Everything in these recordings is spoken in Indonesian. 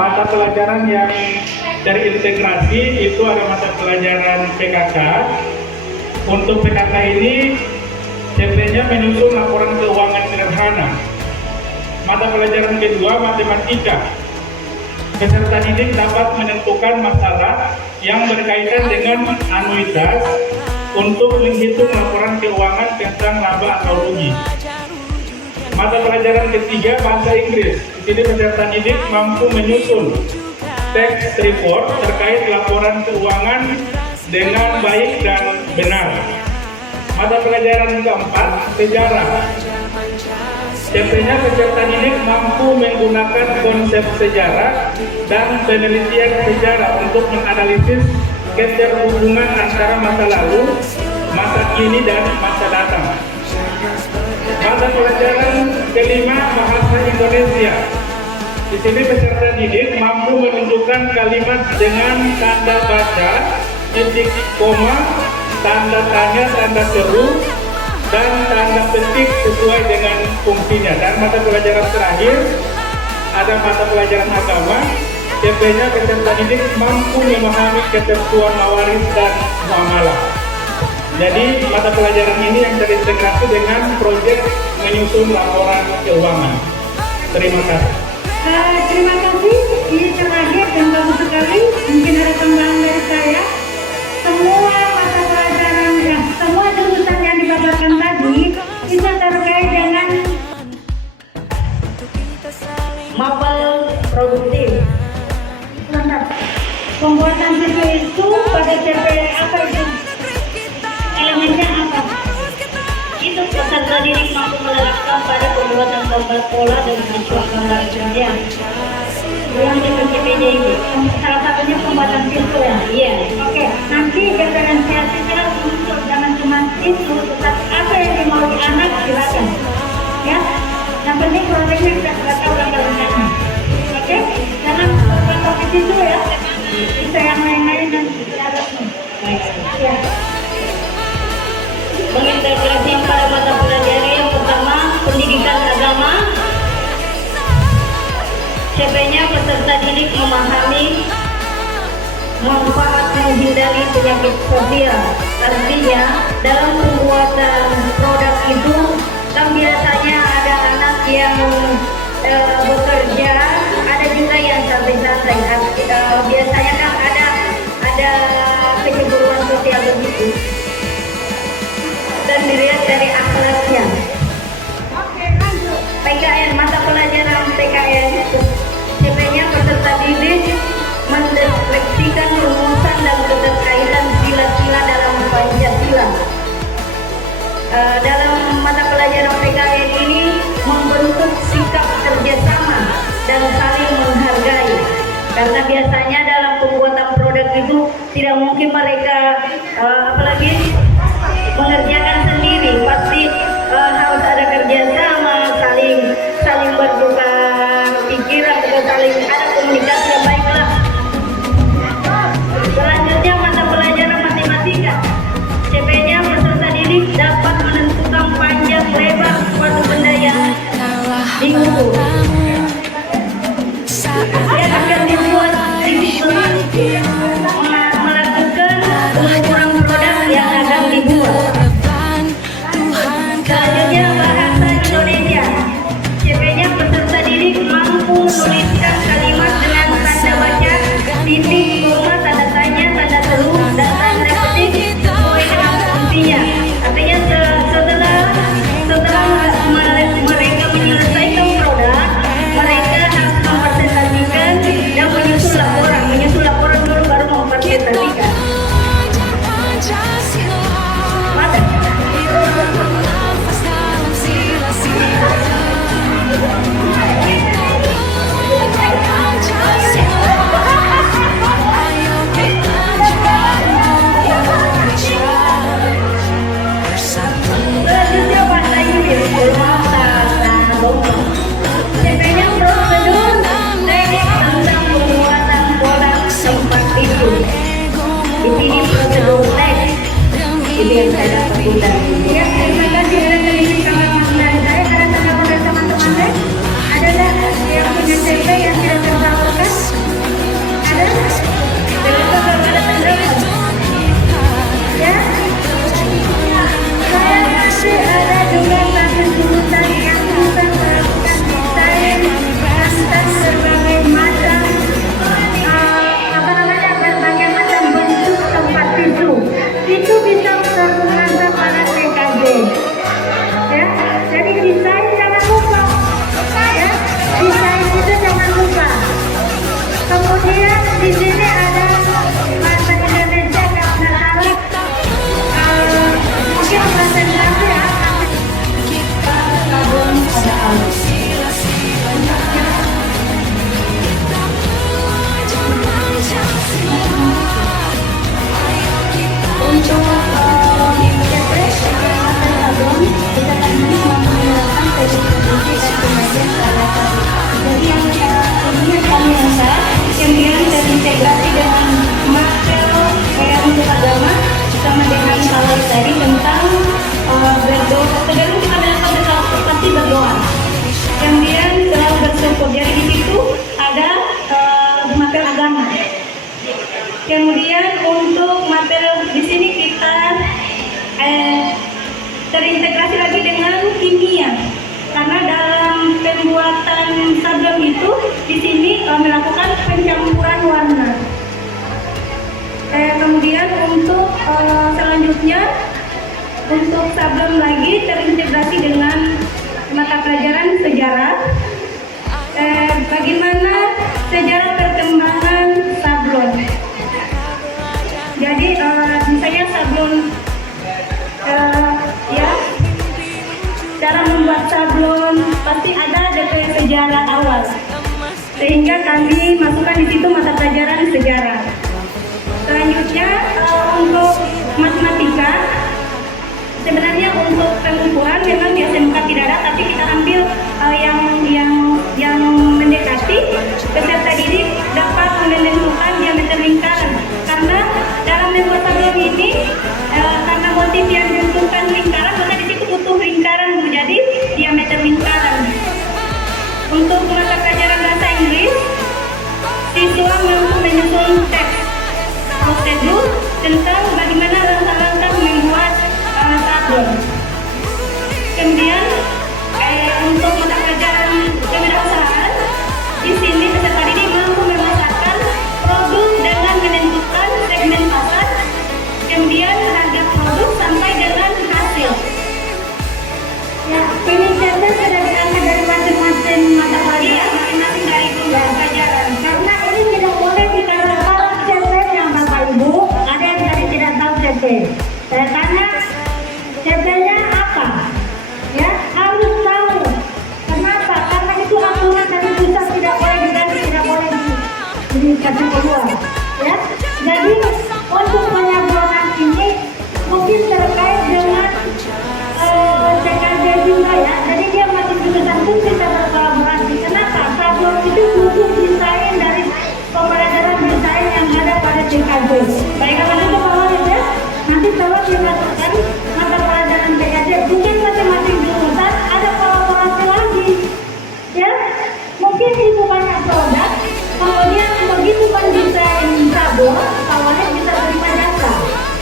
Mata pelajaran yang terintegrasi itu ada mata pelajaran PKK. Untuk PKK ini CP-nya menyusun laporan keuangan sederhana. Mata pelajaran kedua matematika. Peserta didik dapat menentukan masalah yang berkaitan dengan anuitas untuk menghitung laporan keuangan tentang laba atau rugi. Mata pelajaran ketiga bahasa Inggris. Di sini peserta didik mampu menyusun teks report terkait laporan keuangan dengan baik dan benar. Mata pelajaran keempat sejarah. CP-nya peserta didik mampu menggunakan konsep sejarah dan penelitian sejarah untuk menganalisis keterhubungan antara masa lalu, masa kini, dan masa datang. Mata pelajaran kelima bahasa Indonesia. Di sini peserta didik mampu menunjukkan kalimat dengan tanda baca, titik koma, tanda tanya, tanda seru, dan tanda petik sesuai dengan fungsinya. Dan mata pelajaran terakhir ada mata pelajaran agama. CP-nya peserta didik mampu memahami ketentuan mawaris dan muamalah. Jadi mata pelajaran ini yang terintegrasi dengan proyek menyusun laporan keuangan. Terima kasih. Terima kasih. Ini terakhir dan bagus sekali. Mungkin ada tambahan dari saya. Semua mata pelajaran semua jurusan yang dipaparkan tadi itu terkait dengan mapel produktif. Pembuatan CP itu pada CP apa itu? Elemennya apa? Itu peserta didik mampu menerapkan pada pembuatan gambar pola dan mencoba gambar kerja yang di PPD ini. Salah satunya pembuatan visual. Iya. Oke. Nanti diferensiasinya untuk jangan cuma itu, tetapi apa yang dimaui anak silakan. Ya. Yang penting proyeknya kita tahu gambarnya. Oke. Jangan fokus di situ ya. Bisa yang lain-lain dan ada. Ya. Mengintegrasi pada mata pelajaran yang pertama pendidikan agama. CP-nya peserta didik memahami manfaat menghindari penyakit sosial. Artinya dalam pembuatan produk itu kan biasanya ada anak yang bekerja, ada juga yang santai-santai. Biasanya kan ada kecemburuan sosial begitu. Dan dilihat dari akhlaknya. Oke, lanjut. PKN, mata pelajaran PKN itu CP-nya peserta didik mendeskripsikan rumusan dan keterkaitan sila-sila dalam Pancasila. Dalam mata pelajaran PKN ini membentuk sikap kerjasama dan saling menghargai. Karena biasanya dalam pembuatan produk itu tidak mungkin mereka apalagi mengerjakan sendiri, pasti harus ada kerjasama, saling bertukar pikiran, saling ada komunikasi yang baiklah. Selanjutnya mata pelajaran matematika. CP-nya peserta didik dapat menentukan panjang lebar suatu benda yang diukur. Dia akan dibuat melakukan pengukuran produk yang akan dibuat. Selanjutnya bahasa Indonesia. CP-nya peserta didik mampu menuliskan kalimat dengan tanda baca, titik, koma, tanda tanya, tanda seru, dan tanda petik sesuai dengan fungsinya. Artinya setelah mereka menyelesaikan produk, mereka harus mempresentasikan dan menyusun laporan dulu baru mempresentasikan. Selanjutnya bahasa Inggris berbahasa CP-nya prosedur teknik tentang pembuatan pola tempat tidur. Di sini prosedur teknik. Itu yang saya dapat undang. Ya, terima kasih dari kawan-kawan saya. Karena teman-teman saya adalah yang punya CP yang tidak tersalurkan. terintegrasi lagi dengan kimia. Karena dalam pembuatan sablon itu di sini melakukan pencampuran warna. Kemudian untuk selanjutnya untuk sablon lagi terintegrasi dengan mata pelajaran sejarah. Bagaimana sejarah perkembangan sablon. Jadi misalnya sablon ya, cara membuat sablon pasti ada dari sejarah awal. Sehingga kami masukkan di situ mata pelajaran sejarah. Selanjutnya untuk matematika, sebenarnya untuk pengukuran memang di SMK tidak ada, tapi kita ambil yang mendekati peserta didik dapat menentukan diameter lingkaran. Karena dalam membuat sablon ini karena motif yang menentukan lingkaran, maka di situ butuh lingkaran menjadi diameter lingkaran. Untuk mata pelajaran bahasa Inggris, siswa mampu menyusun teks prosedur tentang bagaimana langkah-langkah membuat sablon. Kemudian untuk mata pelajaran kewirausahaan, di sini peserta didik mampu memasarkan produk dengan menentukan segmen pasar, kemudian harga produk sampai dengan hasil. Ya, inisiatif sudah diangkat dari masing-masing mata pelajaran, masing-masing dari dua pelajaran. Karena ini tidak boleh dikatakan CP yang Bapak Ibu, ada yang tadi tidak tahu CP. Saya tanya, CP-nya apa? Ya, harus tahu. Kenapa? Karena itu aturan dari pusat, tidak boleh diganti, tidak boleh dikasih keluar. Ya, jadi untuk penyablonan ini mungkin terkait dengan CKJ juga ya. Jadi dia masih jurusan pun bisa berkolaborasi. Kenapa? Sablon itu butuh desain dari pembelajaran desain yang ada pada CKJ. Baik, kalau itu kalau ya, nanti tolong dimasukkan mata pelajaran CKJ. Mungkin masing-masing jurusan ada kolaborasi lagi. Ya, mungkin itu banyak produk. Kemudian begitu mendesain sablon, awalnya bisa terima jasa.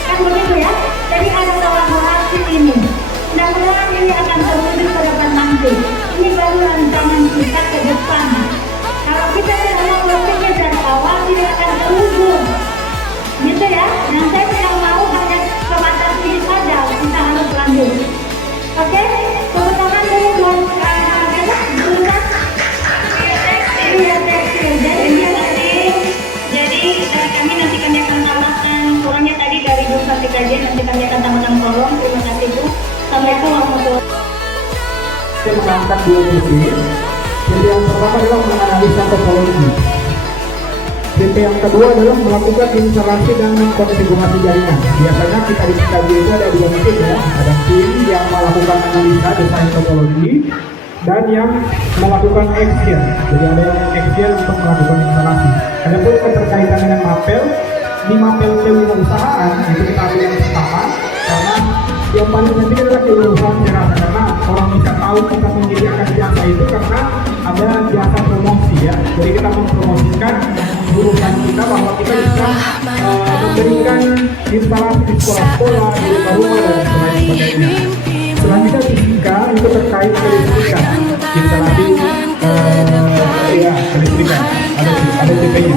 Kan begitu ya? Jadi ada kolaborasi ini. Mudah-mudahan ini akan terwujud ke depan nanti. Ini baru rancangan kita ke depan. Kalau kita tidak melakukannya dari awal, tidak akan terwujud. Gitu ya. Dan saya tidak mau hanya sebatas ini saja. Kita harus lanjut. Oke? Tepuk tangan dulu buat jurusan tekstil. Jadi kami nanti akan tambahkan kurangnya tadi dari jurusan TKJ, nanti kami akan tambahkan kolom. Terima kasih Bu. Assalamualaikum warahmatullahi wabarakatuh. Saya mengangkat dua sisi. Jadi yang pertama adalah menganalisa topologi. CP yang kedua adalah melakukan instalasi dan konfigurasi jaringan. Biasanya kita di TKJ itu ada dua tim ya. Ada tim yang melakukan analisa desain topologi dan yang melakukan action. Jadi ada yang action untuk melakukan instalasi. Adapun keterkaitan dengan mapel, di mapel kewirausahaan itu kita ambil yang pertama karena yang paling penting adalah kewirausahaan saya rasa, karena orang bisa tahu kita menyediakan jasa itu karena ada jasa promosi ya. Jadi kita mempromosikan jurusan kita bahwa kita bisa memberikan instalasi di sekolah-sekolah, di rumah-rumah dan sebagainya. Selanjutnya fisika itu terkait kelistrikan, instalasi kelistrikan, ada CP-nya.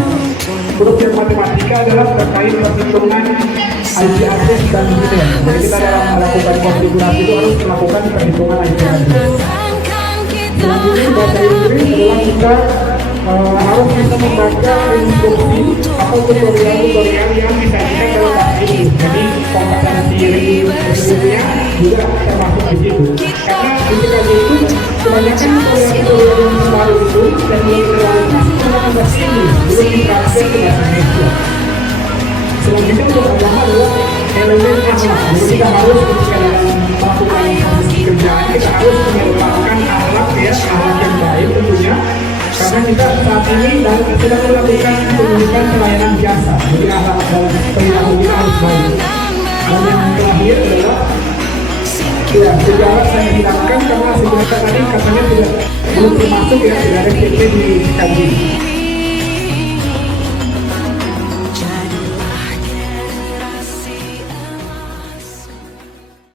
Untuk yang matematika adalah terkait perhitungan IC access dan nilai. Jadi kita dalam melakukan konfigurasi itu harus melakukan perhitungan IC access. Selanjutnya bahasa Inggris adalah kita harus bisa membaca instruksi atau tutorial yang disajikan dalam bahasa Inggris. Jadi kompetensi reading juga termasuk di situ. Karena ketika itu kebanyakan tutorial yang baru itu dan belum terlalu menggunakan bahasa Inggris, belum ditranslate ke bahasa Indonesia. Selanjutnya untuk agama adalah elemen akhlak. Jadi kita harus ketika dalam melakukan kerjaan kita harus mengedepankan akhlak ya, akhlak yang baik tentunya. Karena kita saat ini sedang melakukan pendidikan pelayanan jasa. Jadi akhlak dalam perilaku kita harus baik. Dan yang terakhir adalah ya, sejarah saya hilangkan karena sejarah tadi katanya belum termasuk ya, tidak ada CP di kaji.